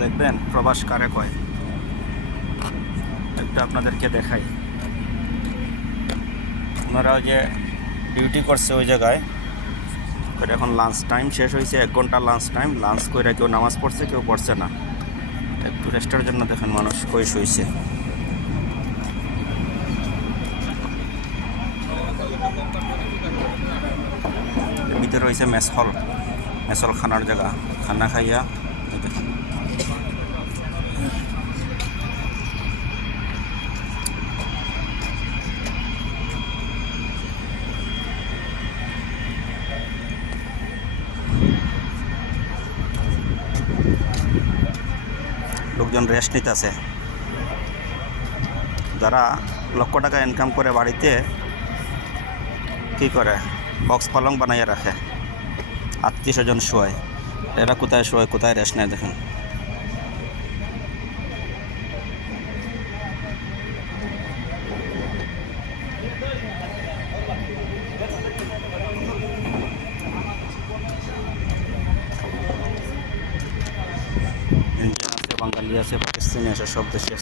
দেখবেন প্রবাস কারে কয়, একটা আপনাদেরকে দেখাই। ওনারা ওই যে ডিউটি করছে ওই জায়গায়, এখন লাঞ্চ টাইম শেষ হয়েছে, 1 ঘন্টা লাঞ্চ টাইম। লাঞ্চ করে কেউ নামাজ পড়ছে, কেউ পড়ছে না। একটু রেস্টের জন্য দেখেন মানুষ কই শুইছে। ভিতরে রয়েছে মেস হল খানার জায়গা, খানা খাইয়া দেখেন। লোকজন রেস্ট নিতেছে। যারা লক্ষ টাকা ইনকাম করে বাড়িতে কী করে, বক্স পালং বানাইয়া রাখে, আত্মীয় স্বজন শোয়, এরা কোথায় শোয়, কোথায় রেস্ট নেয় দেখেন। ইন্ডিয়ান আছে, বাঙালি আছে, পাকিস্তানি আছে, সব দেশে।